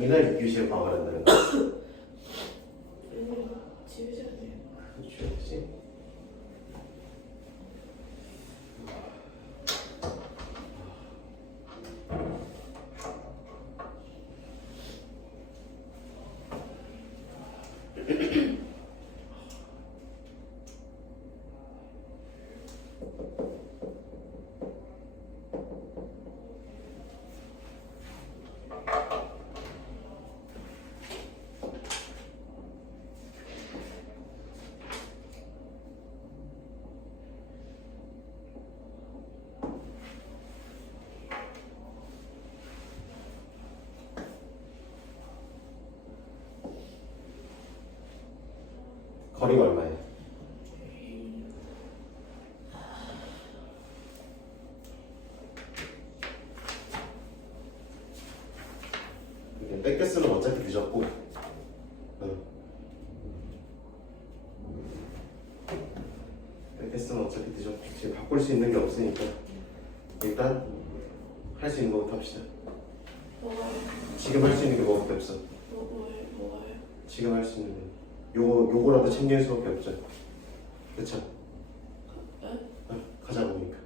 이날 유시를 방어한다는 거. 집에서 돼. 그렇지. 거리가 얼마예요? 뺏겼으면 어차피 늦었고, 뺏겼으면 어차피 늦었고 지금 바꿀 수 있는 게 없으니까 일단 할 수 있는 거부터 합시다. 지금 할 수 있는 게 뭐밖에 없어. 뭐가요? 지금 할 수 있는 거 요거라도 챙길 수밖에 없죠. 그쵸? 가자 보니까.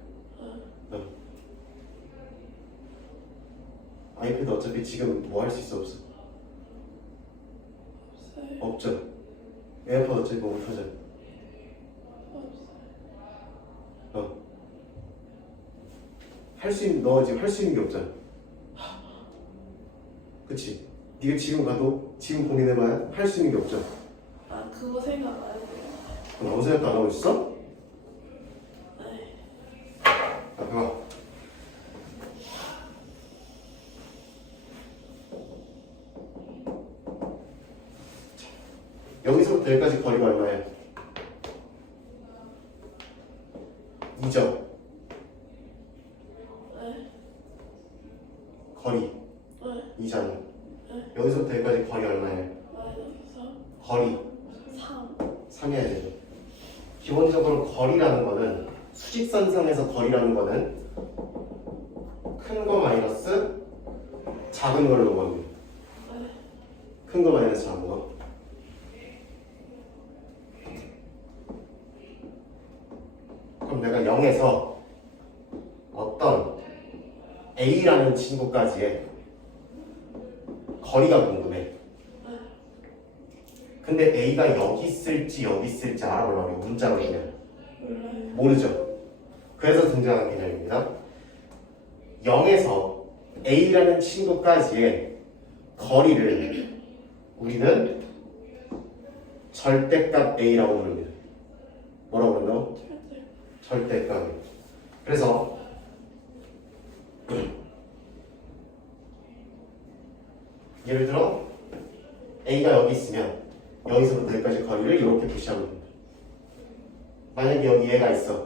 아이패드 어차피 지금 뭐 할 수 있어 없어? 없죠. 에어팟 어차피 뭐 못하잖아. 할 수 있는 너 지금 할 수 있는 게 없잖아. 그치? 네가 지금 가도 지금 고민해봐야 할 수 있는 게 없잖아. 그거 생각 안 해요. 그럼 아무 생각도 안 하고 있어? 네. 앞에 봐. 여기서부터 여기까지 거리가 얼마예요? 2점. 네. 거리 네. 2잖아. 네. 여기서부터 여기까지 거리 얼마예요? 마이너스 거리 3. 3이어야 되죠. 기본적으로 거리라는 거는 수직선상에서 거리라는 거는 큰 거 마이너스 작은 걸로 보는 거예요. 큰 거 마이너스 작은 거. 그럼 내가 0에서 어떤 A라는 친구까지의 거리가 궁금해. 근데 A가 여기 있을지 여기 있을지 알아보려고 해요. 문자로 그냥. 몰라요. 모르죠. 그래서 등장한 개념입니다. 0에서 A라는 친구까지의 거리를 우리는 절대값 A라고 부릅니다. 뭐라고 부른다고? 절대값. 그래서 예를 들어 A가 여기 있으면 여기서부터 여기까지 거리를 이렇게 표시하면 됩니다. 만약에 여기 얘가 있어.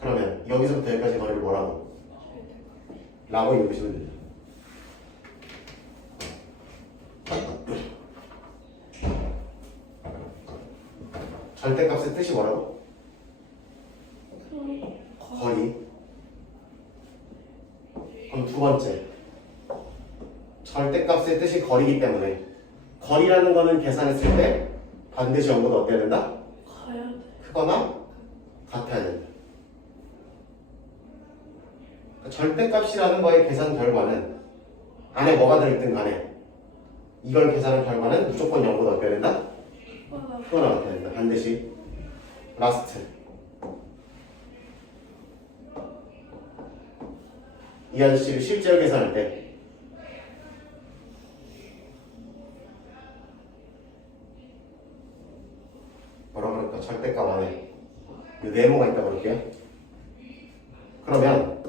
그러면 여기서부터 여기까지 거리를 뭐라고? 라고 읽으시면 됩니다. 절대값의 뜻이 뭐라고? 거리. 그럼 두 번째. 절대값의 뜻이 거리이기 때문에 거리라는 거는 계산했을 때 반드시 0보다 어때야 된다? 가야 돼. 크거나 같아야 된다. 절대값이라는 거의 계산 결과는 안에 뭐가 들어있든 간에 이걸 계산한 결과는 무조건 0보다 어때야 된다? 크거나 같아야 된다. 반드시. 라스트. 이 아저씨를 실제로 계산할 때 뭐라 그럴까? 절대값 안에 이 네모가 있다고 그럴게요. 그러면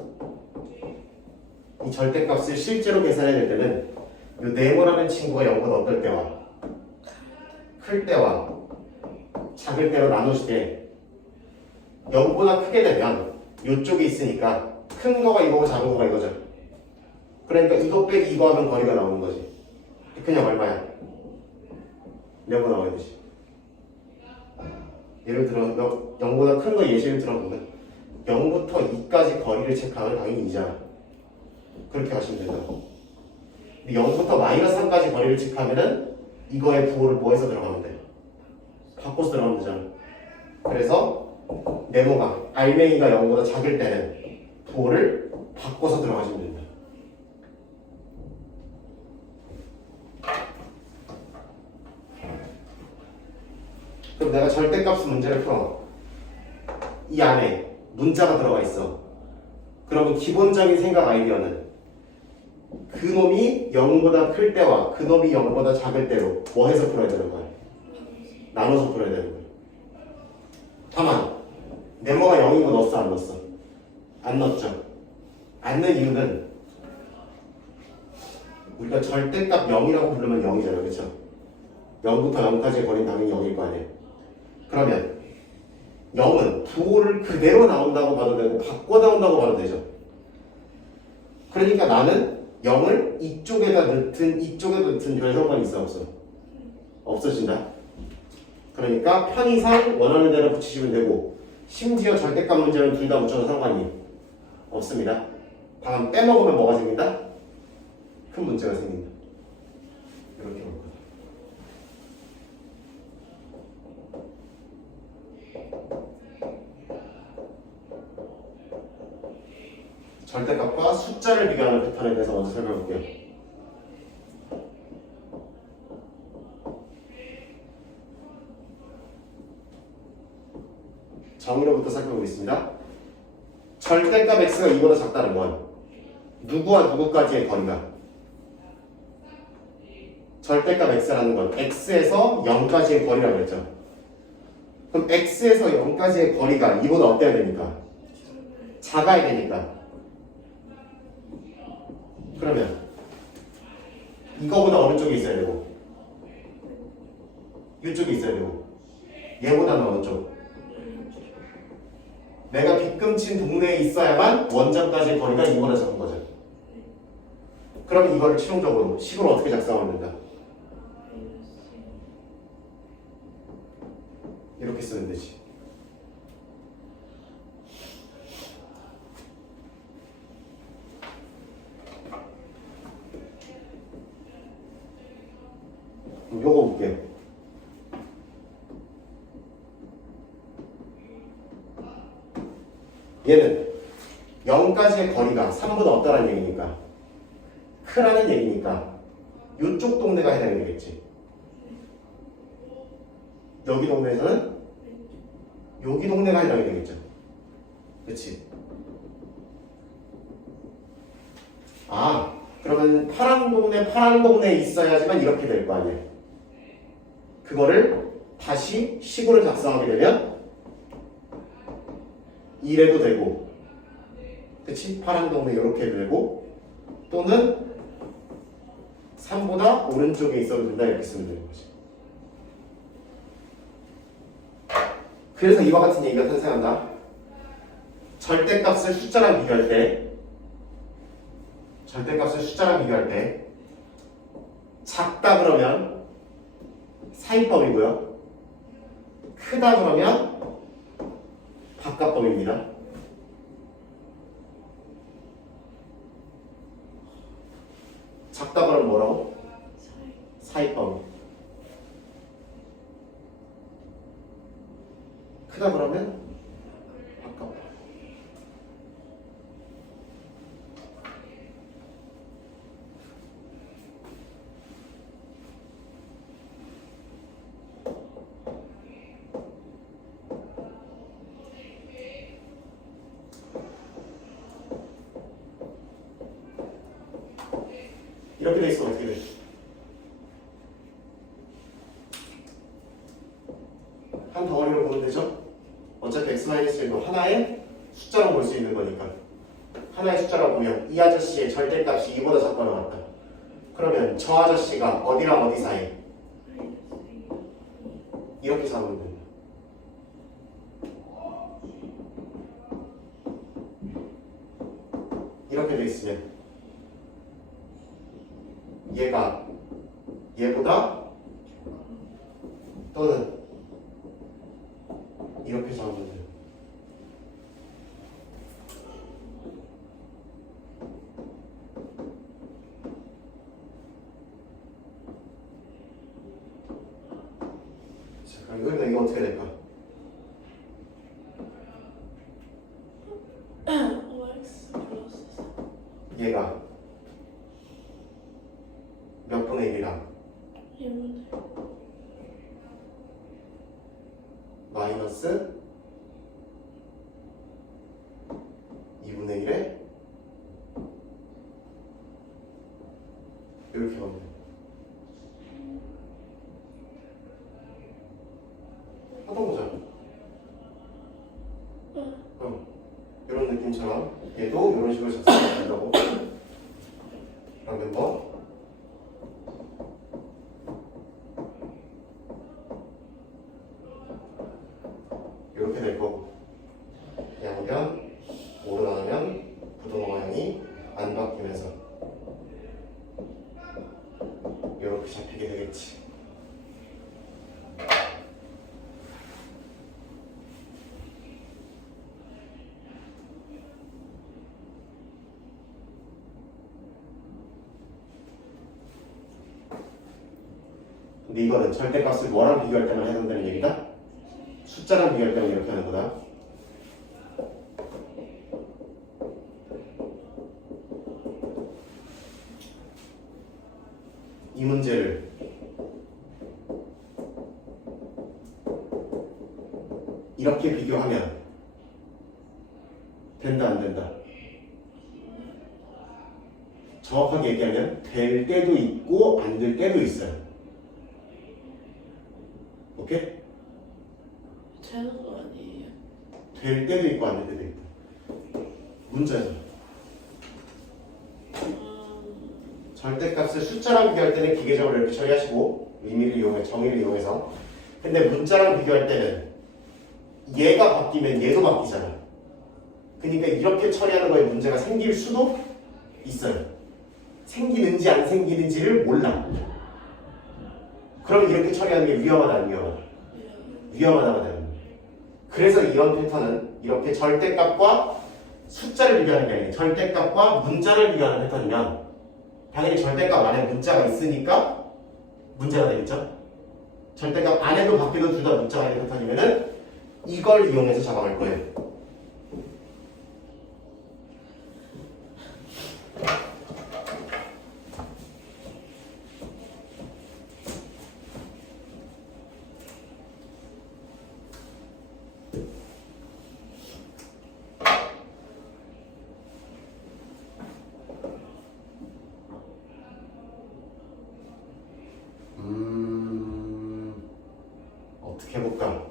이 절대값을 실제로 계산해야 될 때는 이 네모라는 친구가 0보다 어떨 때와 클 때와 작을 때로 나누실 때 0보다 크게 되면 이쪽에 있으니까 큰 거가 이거고 작은 거가 이거죠. 그러니까 이거 빼기 이거 하면 거리가 나오는 거지. 그냥 얼마야? 0보다 나오듯이. 예를 들어 0보다 큰 거 예시를 들어보면 0부터 2까지 거리를 체크하면 당연히 2잖아. 그렇게 하시면 된다고. 근데 0부터 마이너스 3까지 거리를 측하면은 이거의 부호를 뭐 해서 들어가면 돼? 바꿔서 들어가면 되잖아. 그래서 네모가 알맹이가 0보다 작을 때는 부호를 바꿔서 들어가시면 된다. 그럼 내가 절대값 문제를 풀어. 이 안에 문자가 들어가 있어. 그러면 기본적인 생각 아이디어는 그 놈이 0보다 클 때와 그 놈이 0보다 작을 때로 뭐 해서 풀어야 되는 거야? 나눠서 풀어야 되는 거야. 다만 네모가 0인 거 넣었어 안 넣었어? 안 넣었죠. 안 넣은 이유는 우리가 절대값 0이라고 부르면 0이잖아. 그렇죠? 0부터 0까지의 거리는 당연히 0일 거 아니에요. 그러면 0은 부호를 그대로 나온다고 봐도 되고 바꿔 나온다고 봐도 되죠. 그러니까 나는 0을 이쪽에다 넣든 이쪽에다 넣든 별 상관이 있어 없어? 없어진다. 그러니까 편의상 원하는 대로 붙이시면 되고 심지어 절대값 문제는 둘 다 붙여도 상관이 없습니다. 다만 빼먹으면 뭐가 생긴다? 큰 문제가 생긴다. 이렇게 볼 거다. 절대값과 숫자를 비교하는 패턴에 대해서 먼저 설명해 볼게요. 정의로부터 살펴보겠습니다. 절대값 x가 2보다 작다는 건 누구와 누구까지의 거리가? 절대값 x라는 건 x에서 0까지의 거리라고 했죠. 그럼 x에서 0까지의 거리가 2보다 어때야 됩니까? 작아야 되니까. 그러면 이거보다 어느 쪽에 있어야 되고 이쪽에 있어야 되고 얘보다는 어느 쪽? 내가 빗금친 동네에 있어야만 원점까지의 거리가 2보다 작은 거죠. 그럼 이거를 최종적으로 식으로 어떻게 작성하면 된다? 이렇게 쓰면 되지. 요거 볼게요. 얘는 0까지의 거리가 3보다 없다는 얘기니까 크라는 얘기니까 이쪽 동네가 해당이 되겠지. 여기 동네에서는 여기 동네가 해당이 되겠죠. 그렇지? 아, 그러면 파란 동네에 있어야지만 이렇게 될 거 아니에요. 그거를 다시 식으로 작성하게 되면 이래도 되고, 그치? 파란 동네 이렇게 해도 되고, 또는 3보다 오른쪽에 있어도 된다 이렇게 쓰면 되는 거지. 그래서 이와 같은 얘기가 탄생한다. 절대값을 숫자랑 비교할 때 작다 그러면 사이법이고요. 크다 그러면 바깥법입니다. 작다 그러면 뭐라고? 사이법. 크다 그러면 바깥법. 이렇게 돼 있으면 어떻게 돼? 한 덩어리로 보면 되죠? 어차피 x-1도 하나의 숫자로 볼 수 있는 거니까 하나의 숫자라고 보면 이 아저씨의 절대값이 2보다 작거나 같다. 그러면 저 아저씨가 어디랑 어디 사이? 이렇게 잡으면 된다. 이렇게 돼 있으면 얘가 얘보다 또는 이렇게 잡으면 돼요. 어떻게 될까? OX 플러스 3 얘가 몇 분의 1이랑 1분의 마이너스 2분의 1에 이렇게 가면 돼. 하던 거잖아. 이런 느낌처럼 얘도 이런 식으로 작성이 된다고. 그러면 뭐? 이렇게 될 거고, 양변 오로 나누면 부동 모양이 안 바뀌면서 이렇게 잡히게 되겠지. 근데 이거는 절대값을 뭐랑 비교할 때만 해당되는 얘기다? 숫자랑 비교할 때만 이렇게 하는 거다. 이 문제를 이렇게 비교하면 된다 안 된다? 정확하게 얘기하면 될 때도 있고 안 될 때도 있어요. 오케이? 되는 거 아니에요? 될 때도 있고 안 될 때도 있고. 문제죠. 절대값을 숫자랑 비교할 때는 기계적으로 이렇게 처리하시고 의미를 이용해 정의를 이용해서. 근데 문자랑 비교할 때는 얘가 바뀌면 얘도 바뀌잖아. 그러니까 이렇게 처리하는 거에 문제가 생길 수도 있어요. 생기는지 안 생기는지를 몰라. 그럼 이렇게 처리하는 게 위험하다 안 위험하다? 위험하다가 되는 거예요. 그래서 이런 패턴은 이렇게 절대값과 숫자를 비교하는 게 아니라 절대값과 문자를 비교하는 패턴이면 당연히 절대값 안에 문자가 있으니까 문제가 되겠죠? 절대값 안에도 밖에도 둘 다 문자가 있는 패턴이면은 이걸 이용해서 잡아갈 거예요. 어떻게 해볼까?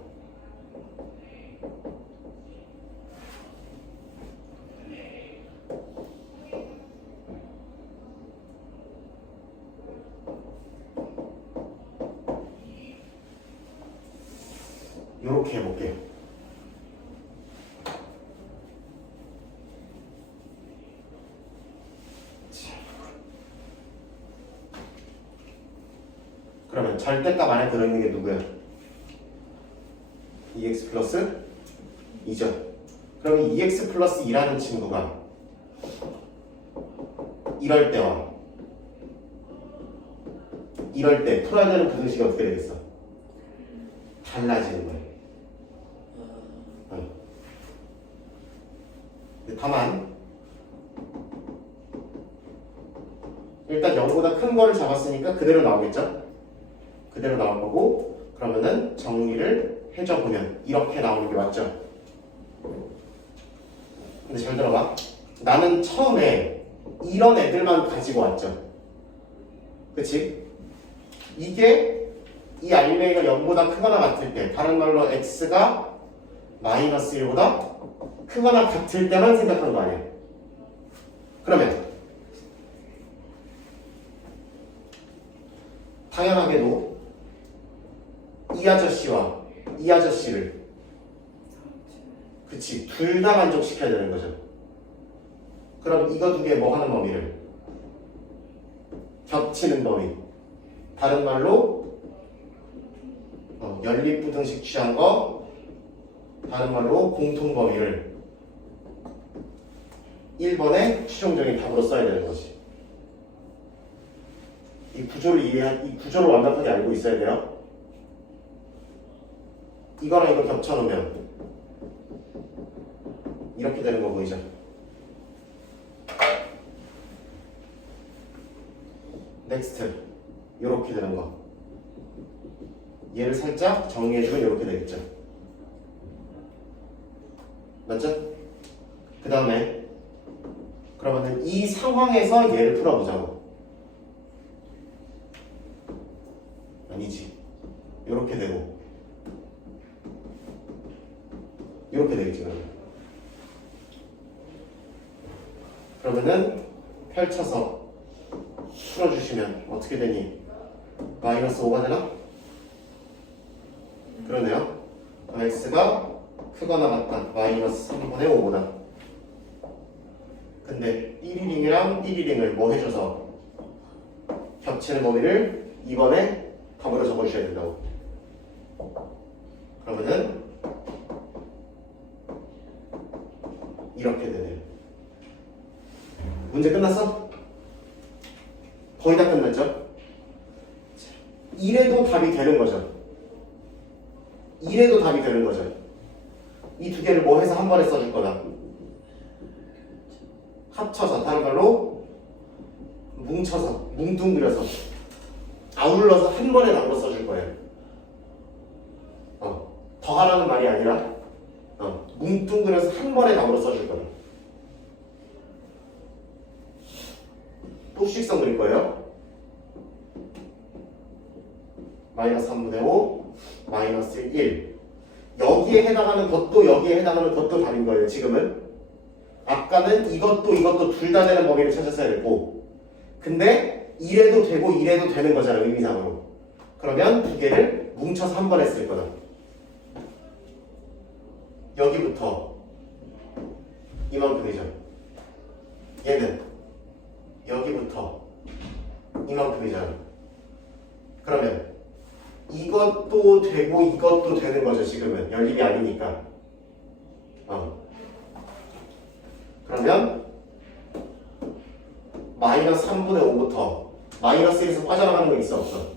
이렇게 해볼게요. 그러면 절대값 안에 들어있는 게 누구야? 2x 플러스 2죠. 그럼 2x 플러스 2라는 친구가 이럴 때와 이럴 때 풀어야 되는 부등식이 어떻게 되겠어? 달라지는 거예요. 다만 일단 0보다 큰 거를 잡았으니까 그대로 나오겠죠? 그대로 나올 거고, 그러면은 정리를 해줘보면 이렇게 나오는 게 맞죠? 근데 잘 들어봐. 나는 처음에 이런 애들만 가지고 왔죠. 그치? 이게 이 RMA가 0보다 크거나 같을 때, 다른 말로 x가 마이너스 1보다 크거나 같을 때만 생각한 거 아니야. 그러면 당연하게도 이 아저씨와 이 아저씨를, 그치, 둘 다 만족시켜야 되는 거죠. 그럼 이거 두 개 뭐 하는 범위를? 겹치는 범위. 다른 말로 연립부등식 취한 거, 다른 말로 공통 범위를 1번의 최종적인 답으로 써야 되는 거지. 이 구조를 완벽하게 알고 있어야 돼요. 이거랑 이거 겹쳐놓으면 이렇게 되는 거 보이죠? 넥스트 이렇게 되는 거. 얘를 살짝 정리해주면 이렇게 되겠죠. 맞죠? 그 다음에 그러면은 이 상황에서 얘를 풀어보자고. 아니지. 이렇게 되고 이렇게 되겠지. 그러면은 펼쳐서 풀어주시면 어떻게 되니? 마이너스 5가 되나? 그러네요. x가 크거나 같다. 마이너스 3분의 5보다. 근데 1이링이랑 1이링을 뭐 해줘서 겹치는 범위를 2번에 답으로 적어주셔야 된다고. 그러면은 이렇게 되네요. 문제 끝났어? 거의 다 끝났죠? 이래도 답이 되는 거죠. 이래도 답이 되는 거죠. 이 두 개를 뭐 해서 한 번에 써줄 거다. 합쳐서, 다른 말로 뭉쳐서, 뭉뚱그려서, 아울러서 한 번에 나눠 써줄 거예요. 더 하라는 말이 아니라 뭉뚱그려서 한 번에 나눠 써줄 거예요. 또 수직선 그릴 거예요. 마이너스 3분의 5, 마이너스 1. 여기에 해당하는 것도 여기에 해당하는 것도 답인 거예요. 지금은 아까는 이것도 둘 다 되는 범위를 찾았어야 됐고, 근데 이래도 되고 이래도 되는 거잖아요. 의미상으로. 그러면 두 개를 뭉쳐서 한 번에 쓸 거다. 여기부터 이만큼이죠. 얘는 여기부터 이만큼이잖아. 그러면 이것도 되고 이것도 되는 거죠. 지금은 열림이 아니니까. 그러면 마이너스 3분의 5부터 마이너스 1에서 빠져나가는 거 있어 없어?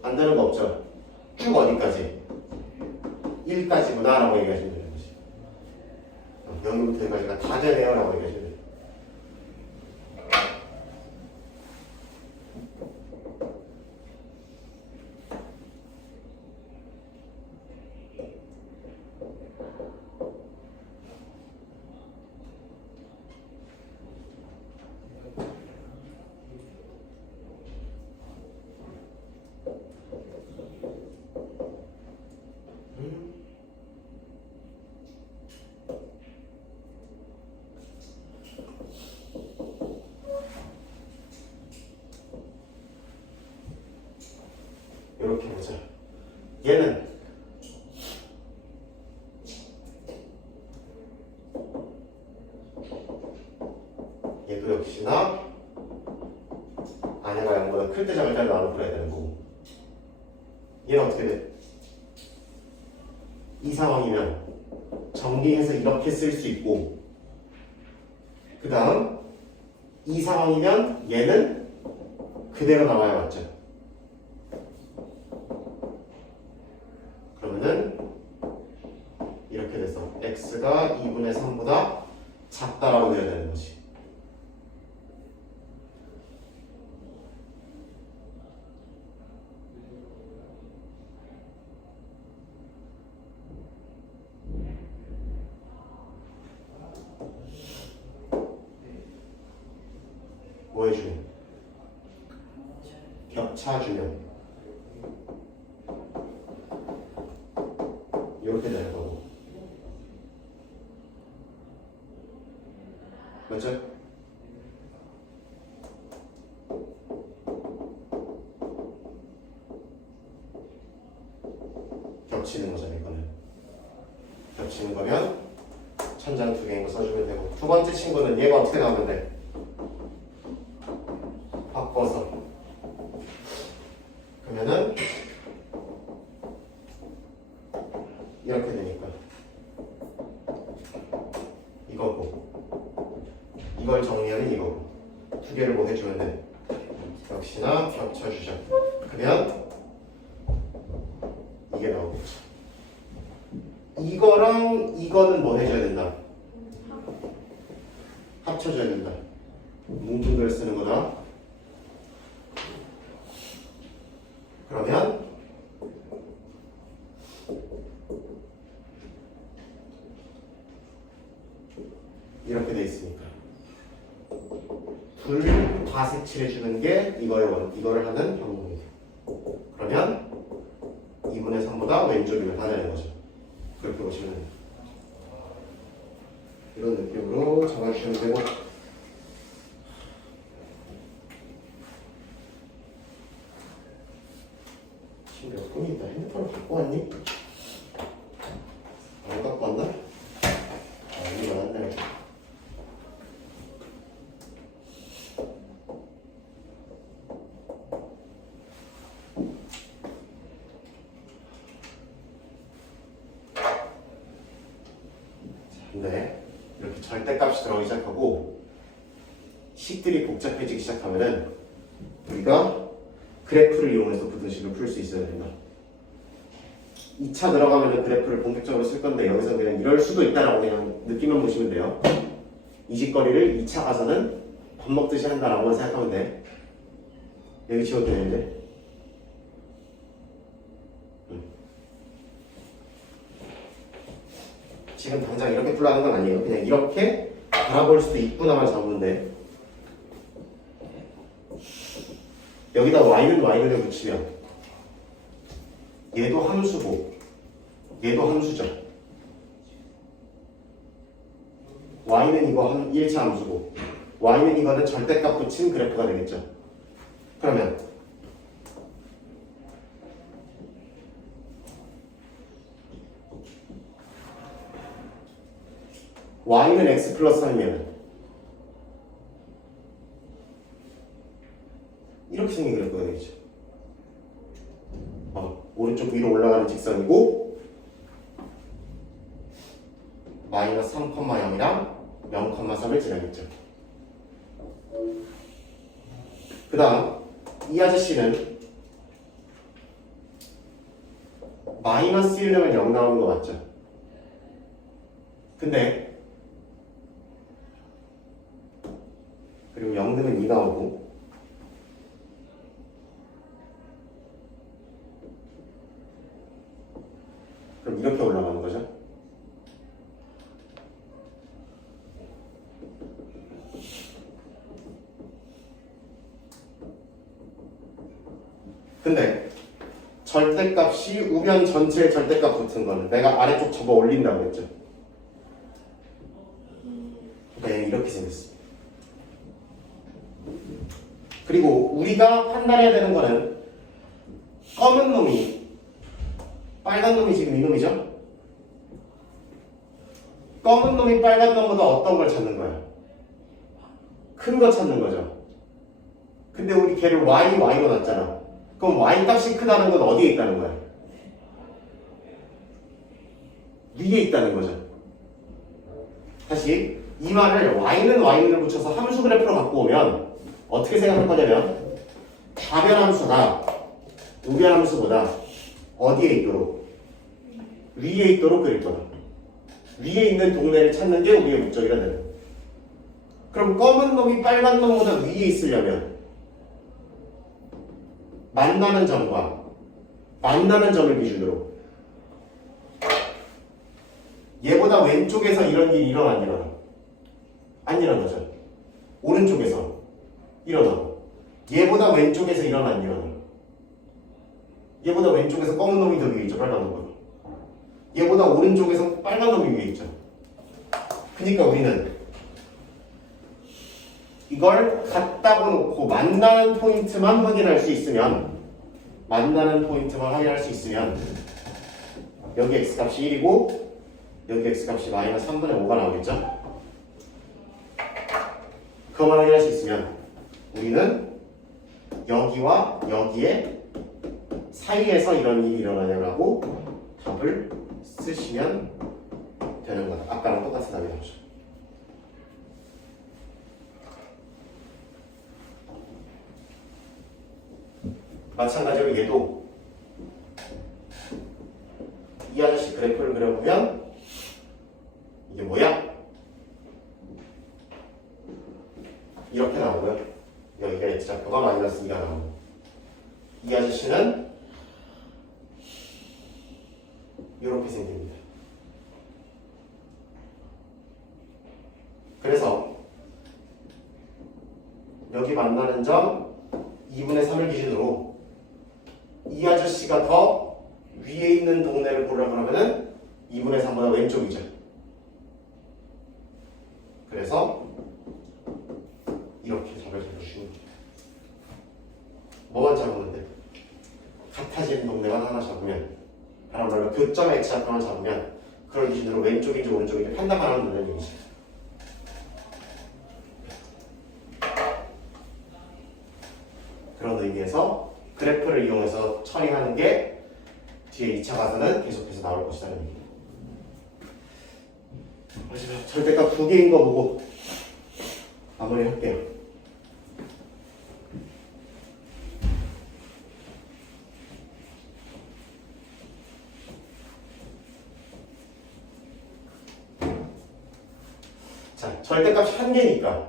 안 되는 거 없죠? 쭉 어디까지? 1까지구나 라고 얘기하시면 되는 거지. 여기부터 여기까지가 다 되네요 라고 얘기하시면 돼요. 이렇게 보자. 얘는 얘도 역시나 아내가 0보다 클 때 작을 때를 나눠 풀어야 되는 거고, 얘는 어떻게 돼? 이 상황이면 정리해서 이렇게 쓸 수 있고, 그 다음 이 상황이면 얘는 그대로 나와야 맞죠? 그러면은 이렇게 돼서 x가 2분의 3보다 작다라고 돼야 되는 거지. 뭐 해주면? 겹쳐주면 이렇게 되는 거고. 맞죠? 겹치는 거잖아요. 이거는 겹치는 거면 천장 두 개인 거 써주면 되고, 두 번째 친구는 얘가 어떻게 나오면 돼? 바꿔서. 그러면은 이렇게 되니까 이거고, 이걸 정리하는 이거고, 두 개를 뭐 해주면 돼? 역시나 겹쳐주죠. 그러면 이게 나오겠죠. 이거랑 이거는 뭐 해줘야 된다? 합쳐줘야 된다. 뭉뚱그려 쓰는 거다. 그러면 이렇게 돼 있으니까 불과색칠해주는 게 이거를 하는 방법이에요. 그러면 2분의 3보다 왼쪽이면 다 되는 거죠. 그렇게 보시면 돼요. 이런 느낌으로 정해주시면 되고, 지금 몇 분이 있다. 핸드폰을 갖고 왔니? 안 갖고 왔나? 아, 이거 왔네. 근데 이렇게 절대값이 들어가기 시작하고 식들이 복잡해지기 시작하면은 우리가 그래프를 이용해서 부등식을 풀 수 있어야 된다. 2차 들어가면은 그래프를 본격적으로 쓸 건데 여기서 그냥 이럴 수도 있다라고 그냥 느낌만 보시면 돼요. 이 짓거리를 2차 가서는 밥 먹듯이 한다라고 생각하면 돼. 여기 지워도 되는데. 지금 당장 이렇게 풀라는 건 아니에요. 그냥 이렇게 바라볼 수도 있구나만 잡으면 돼. 여기다 y는 y를 붙이면 얘도 함수고 얘도 함수죠. y는 이거 1차 함수고 y는 이거는 절대값 붙인 그래프가 되겠죠. 그러면 y는 x 플러스 3이면 이렇게 생긴 그래프가 되겠죠. 오른쪽 위로 올라가는 직선이고 마이너스 3,0이랑 0,3을 지나겠죠. 그 다음 이 아저씨는 마이너스 1 넣으면 0 나오는 거 맞죠? 근데 그리고 0 넣으면 2 나오고 그럼 이렇게 올라가는 거죠. 근데 절대값이 우변 전체의 절대값 붙은 거는 내가 아래쪽 접어 올린다고 했죠. 네, 이렇게 생겼어. 그리고 우리가 판단해야 되는 거는 검은 놈이 빨간 놈이 지금 이 놈이죠? 검은 놈이 빨간 놈보다 어떤 걸 찾는 거야? 큰 거 찾는 거죠. 근데 우리 걔를 y로 놨잖아. 그럼 y 값이 크다는 건 어디에 있다는 거야? 위에 있다는 거죠. 다시 이 말을 y는 붙여서 함수 그래프로 갖고 오면 어떻게 생각할 거냐면 좌변 함수가 우변 함수보다 어디에 있도록? 위에 있도록 그릴 거다. 위에 있는 동네를 찾는 게 우리의 목적이라 되는 거야. 그럼 검은 놈이 빨간 놈보다 위에 있으려면 만나는 점과 만나는 점을 기준으로 얘보다 왼쪽에서 이런 일이 일어나 안 일어나? 안 일어나죠. 오른쪽에서 일어나고 얘보다 왼쪽에서 일어나 안 일어나? 얘보다 왼쪽에서 검은 놈이 더 위에 있죠. 빨간 놈보다. 얘보다 오른쪽에서 빨간 놈이 위에 있죠. 그러니까 우리는 이걸 갖다고 놓고 만나는 포인트만 확인할 수 있으면 여기 x값이 1이고 여기 x값이 마이너스 3분의 5가 나오겠죠? 그것만 확인할 수 있으면 우리는 여기와 여기에 사이에서 이런 일이 일어나냐고 답을 쓰시면 되는 거다. 아까랑 똑같은 답이 나오죠. 마찬가지로 얘도 이 아저씨 그래프를 그려보면 이렇게 나오고요. 여기가 X좌표가 마이너스 2가 나오고 이 아저씨는 이렇게 생깁니다. 그래서 여기 만나는 점 2분의 3을 기준으로 이 아저씨가 더 위에 있는 동네를 고르라 그러면은 2분의 3보다 왼쪽이죠. 그래서 이렇게 답을 잡아주시면 돼요. 뭐만 잡으면 돼? 같아지는 동네만 하나 잡으면, 다른 말로 교점 X좌표만 잡으면 그걸 기준으로 왼쪽인지 오른쪽인지 판단만 하면 된다는 얘기죠. 그런 의미에서 그래프를 이용해서 처리하는 게 뒤에 2차 가서는 계속해서 나올 것이라는 얘기예요. 마지막 절대값 2개인 거 보고 마무리할게요. 자, 절대값이 1개니까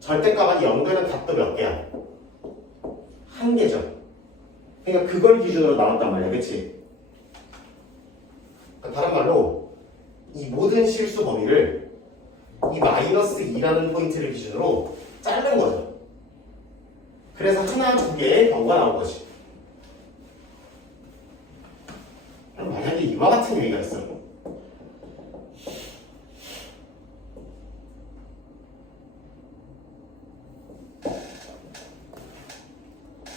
절대값이 0되는 값도 몇 개야? 1개죠. 그러니까 그걸 기준으로 나왔단 말이야, 그치? 그러니까 다른 말로 이 모든 실수 범위를 이 마이너스 2라는 포인트를 기준으로 자른 거죠. 그래서 하나, 두 개의 경우가 나온 거지. 그럼 만약에 이와 같은 얘기가 있어.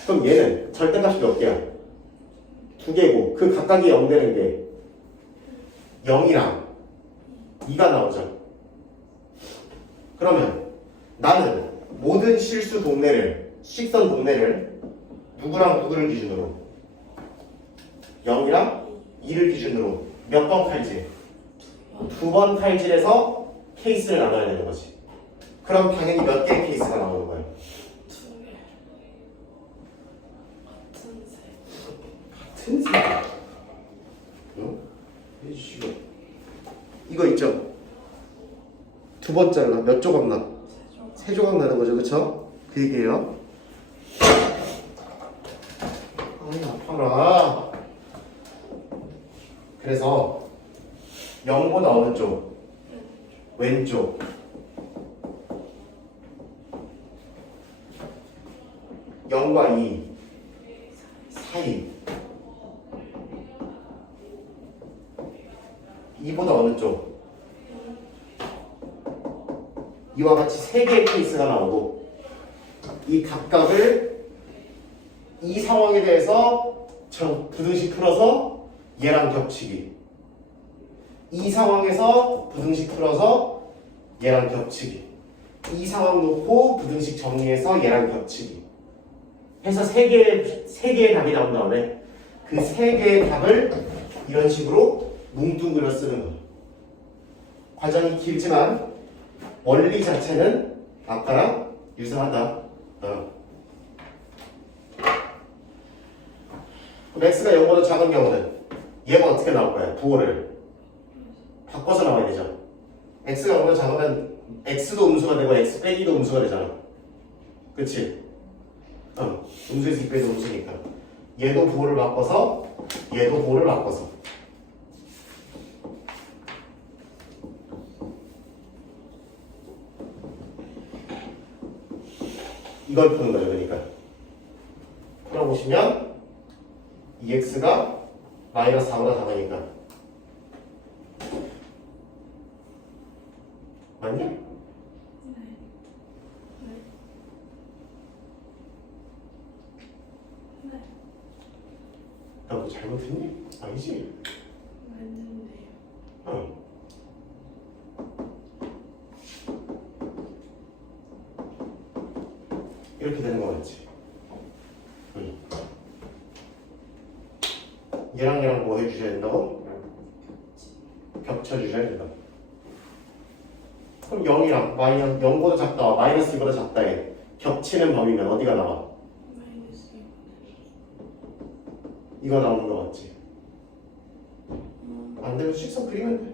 그럼 얘는 절대값이 몇 개야? 2개고 그 각각이 0 되는 게 0이랑 2가 나오죠. 그러면 나는 모든 실수 동네를, 식선 동네를 누구랑 누구를 기준으로 0이랑 2를 기준으로 몇 번 칼질? 2번 칼질해서 케이스를 나눠야 되는 거지. 그럼 당연히 몇 개의 케이스가 나오는 거예요? 2개. 같은 색. 같은 색. 응? 이거 있죠? 두 번 잘라 몇 조각 나? 세 조각 나는 거죠, 그쵸? 그 얘기예요. 아이 아파라. 그래서 0보다 어느 쪽? 왼쪽. 0과 2 사이. 2보다 어느 쪽? 이와 같이 세 개의 케이스가 나오고 이 각각을 이 상황에 대해서 부등식 풀어서 얘랑 겹치기, 이 상황에서 부등식 풀어서 얘랑 겹치기, 이 상황 놓고 부등식 정리해서 얘랑 겹치기 해서 세 개의 답이 나온 다음에 그 세 개의 답을 이런 식으로 뭉뚱그려 쓰는 거예요. 과정이 길지만 원리 자체는 아까랑 유사하다. 그럼 x가 0보다 작은 경우는 얘가 어떻게 나올 거야? 부호를 바꿔서 나와야 되죠. x가 0보다 작으면 x도 음수가 되고 x 빼기도 음수가 되잖아. 그치? 음수에서 2 빼도 음수니까 얘도 부호를 바꿔서 얘도 부호를 바꿔서 이걸 푸는 거죠. 그러니까 풀어보시면 이 x가 마이너스 4보다 작으니까 맞냐? 네. 네. 나 뭐 잘못했니? 아니지? 맞는데요. 어. 이렇게 되는 거 맞지? 얘랑 얘랑 뭐 해주셔야 된다고? 겹쳐주셔야 된다. 그럼 0이랑 0보다 작다, 마이너스 2보다 작다에 겹치는 범위면 어디가 나와? 마이너스 2. 이거 나오는 거 맞지? 안 되면 식선 그리면 돼.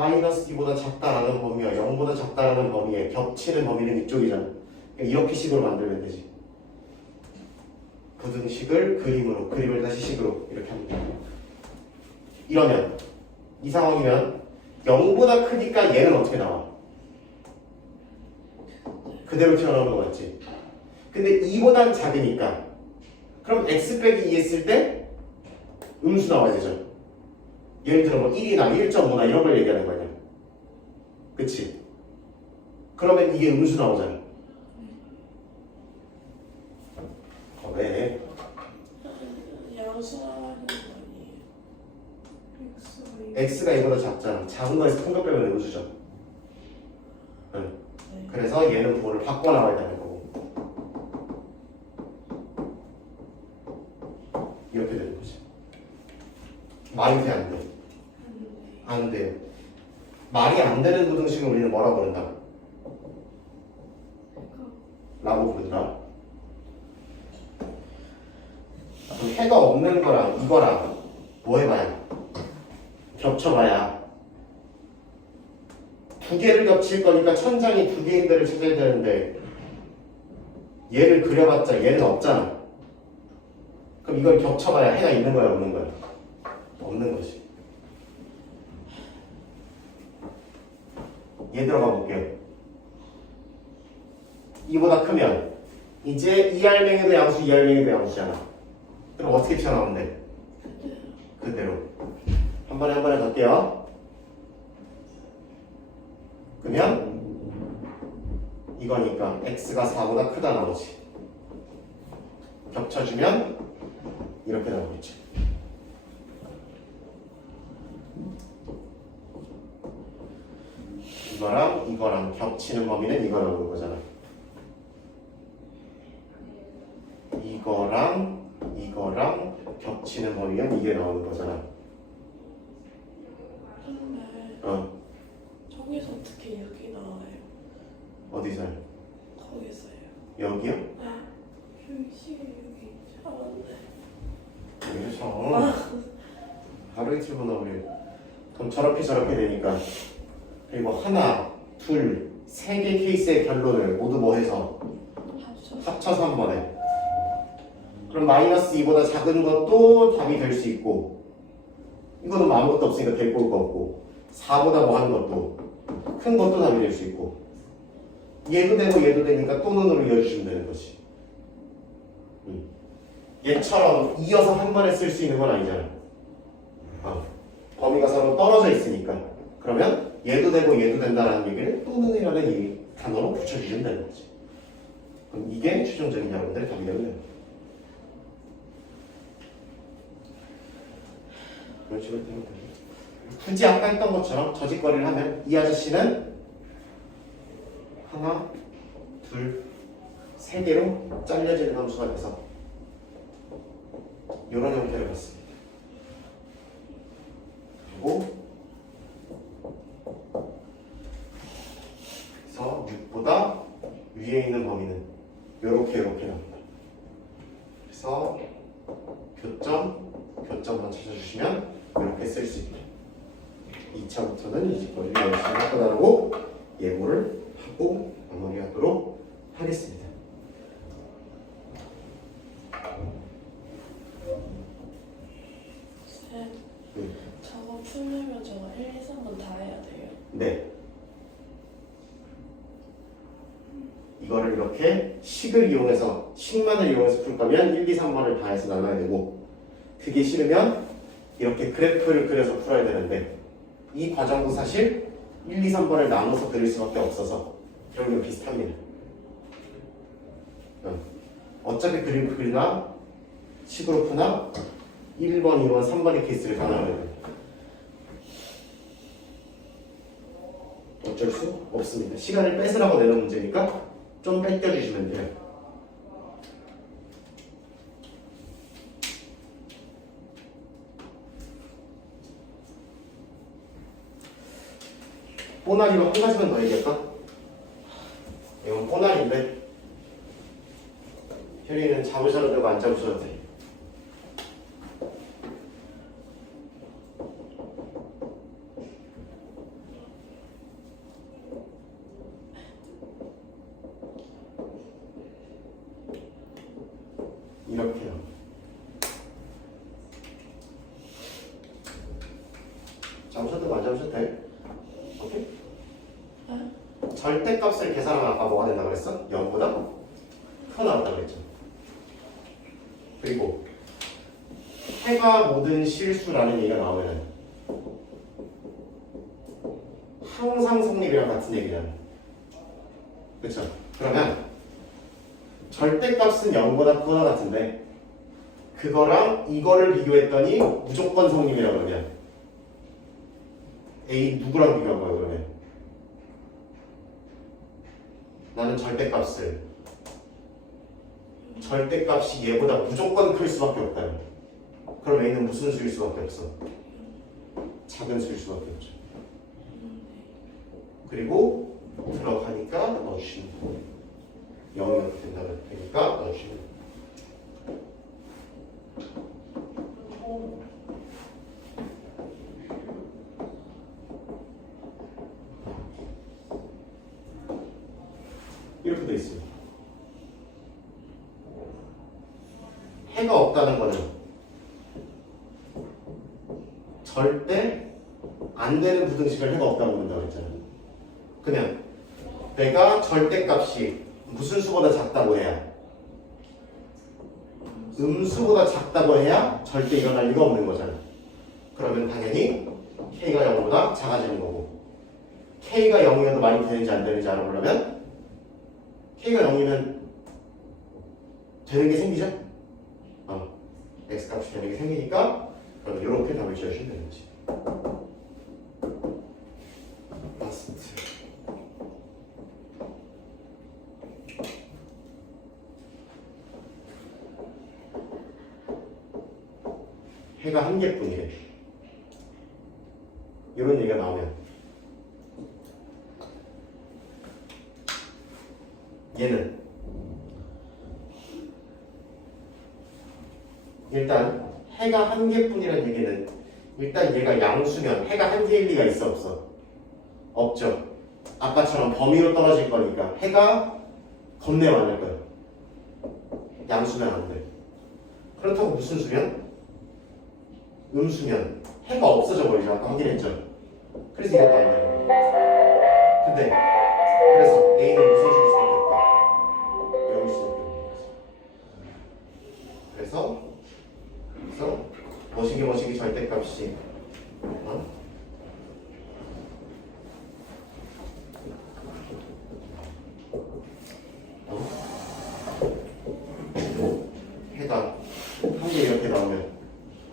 마이너스 2보다 작다라는 범위와 0보다 작다라는 범위에 겹치는 범위는 이쪽이잖아. 이렇게 식으로 만들면 되지. 부등식을 그림을 다시 식으로 이렇게 하면 돼. 이러면 이 상황이면 0보다 크니까 얘는 어떻게 나와? 그대로 튀어나오는 거 맞지? 근데 2보단 작으니까 그럼 x 빼기 2 했을 때 음수 나와야 되죠. 예를 들어 뭐 1이나 1.5나 이런 걸 얘기하는 거 아니야. 그치? 그러면 이게 음수 나오잖아. 왜? 양수하는 거 아니에요? x가 이보다 작잖아. 작은 거에서 큰 거 빼면 음수죠. 응. 네. 그래서 얘는 부호를 바꿔 나와야 되는 거고. 이렇게 되는 거지. 말이 돼, 안 돼? 안 돼요. 말이 안 되는 부등식을 우리는 뭐라고 부른다? 라고 부른다. 그럼 해가 없는 거랑 이거랑 뭐 해봐야? 겹쳐봐야. 두 개를 겹칠 거니까 천장이 두 개인 데를 찾아야 되는데 얘를 그려봤자 얘는 없잖아. 그럼 이걸 겹쳐봐야 해가 있는 거야, 없는 거야? 없는 거지. 얘 들어가 볼게요. 이보다 크면 이제 이 알맹이도 양수, 이 알맹이도 양수잖아. 그럼 어떻게 튀어나오면 돼? 그대로. 한 번에 갈게요. 그러면 이거니까 x가 4보다 크다 나오지. 겹쳐주면 이렇게 나오겠지. 이거랑 겹치는 범위는 이거 나오는 거잖아. 이거랑 겹치는 범위는 이게 나오는 거잖아. 근데 저기서 어떻게 여기 나와요? 어디서요? 거기서요. 여기요? 네. 여기 여기 잘하는데. 여기서 하루 이틀 보다 우리 그럼 저렇게 되니까 그리고 하나, 둘, 세 개 케이스의 결론을 모두 뭐 해서 합쳐서 한 번에. 그럼 마이너스 2보다 작은 것도 답이 될 수 있고 이거는 아무것도 없으니까 될 거 없고 4보다 뭐 하는 것도 큰 것도 답이 될 수 있고 얘도 되고 얘도 되니까 또 눈으로 이어주시면 되는 거지. 얘처럼 이어서 한 번에 쓸 수 있는 건 아니잖아. 범위가 서로 떨어져 있으니까. 그러면 얘도 되고 얘도 된다라는 얘기를 또 눈이라는 이 단어로 붙여주시면 되는 거지. 그럼 이게 최종적인 여러분들의 답이 되는 거예요. 그런 식으로 되면 돼요. 굳이 아까 했던 것처럼 저짓거리를 하면 이 아저씨는 하나, 둘, 세 개로 잘려지는 함수가 돼서 이런 형태를 갖습니다. 그리고 그래서 6보다 위에 있는 범위는 이렇게 나옵니다. 그래서 교점만 찾아주시면 이렇게 쓸 수 있다. 2차부터는 이 직거리를 열심히 할 거다라고 예고를 하고 마무리하도록 하겠습니다. 쌤, 저거 풀려면 저거 1, 2, 3번 다 해야 돼요? 네. 이거를 이렇게 식을 이용해서 식만을 이용해서 풀 거면 1, 2, 3번을 다 해서 나눠야 되고 그게 싫으면 이렇게 그래프를 그려서 풀어야 되는데 이 과정도 사실 1, 2, 3번을 나눠서 그릴 수밖에 없어서 결국은 비슷합니다. 어차피 그림 그리나 식으로 푸나 1번, 2번, 3번의 케이스를 다 나눠야 돼요. 어쩔 수 없습니다. 시간을 뺏으라고 내는 문제니까 좀 뺏겨주시면 돼요. 꼬나리로 한 가지만 더 얘기할까? 이건 꼬나리인데 혜리는 잡으셔도 되고 안 잡으셔도 돼. 이렇게요. 잡으셔도 안 잡으셔도 돼. 오케이? 절대값을 계산하면 아까 뭐가 된다고 그랬어? 0보다 커 나왔다고 그랬죠. 그리고 해가 모든 실수라는 얘기가 나오면은 항상 성립이랑 같은 얘기잖아. 그쵸? 그러면 절대값은 0보다 크거나 같은데 그거랑 이거를 비교했더니 무조건 성립이라고 그러면 A 누구랑 비교한 거야 그러면? 나는 절대값이 얘보다 무조건 클 수밖에 없다. 그럼 A는 무슨 수일 수밖에 없어? 작은 수일 수밖에 없죠. 그리고 들어가니까 넣으시는 거예요. 0이 어떻게 된다고 되니까 넣으시는 거예요. 이렇게 돼 있어요. 해가 없다는 거는 절대 안 되는 부등식을 해가 없다고 본다고 했잖아요. 그냥 내가 절대값이 무슨 수보다 작다고 해야 음수보다 작다고 해야 절대 일어날 리가 없는 거잖아. 그러면 당연히 K가 0보다 작아지는 거고 K가 0이어도 말이 되는지 안 되는지 알아보려면 K가 0이면 되는 게 생기죠? X값이 되는 게 생기니까 그러면 이렇게 답을 지어주시면 되는 거지. 라스트 해가 한 개뿐이래. 이런 얘기가 나오면 얘는 일단 해가 한 개뿐이라는 얘기는 일단 얘가 양수면 해가 한 개일 리가 있어 없어? 없죠. 아까처럼 범위로 떨어질 거니까 해가 겁내 많을 거야. 양수면 안 돼. 그렇다고 무슨 수면? 음수면 해가 없어져 버리죠. 아까 확인했죠. 그래서 이것도 안 되는 거야. 근데 그래서 A는 무슨 수일 수밖에 없다? 0일 수밖에 없는 거지. 그래서 머시기 절대값이 해가 한 개 이렇게 나오면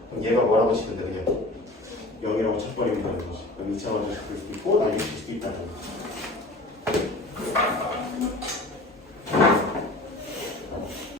그럼 얘가 뭐라고 치면 돼? 그냥 0이라고 쳐버리면 되는 거지. 그럼 2차 원자 시킬 수도 있고 날릴 수도 있다는 거지.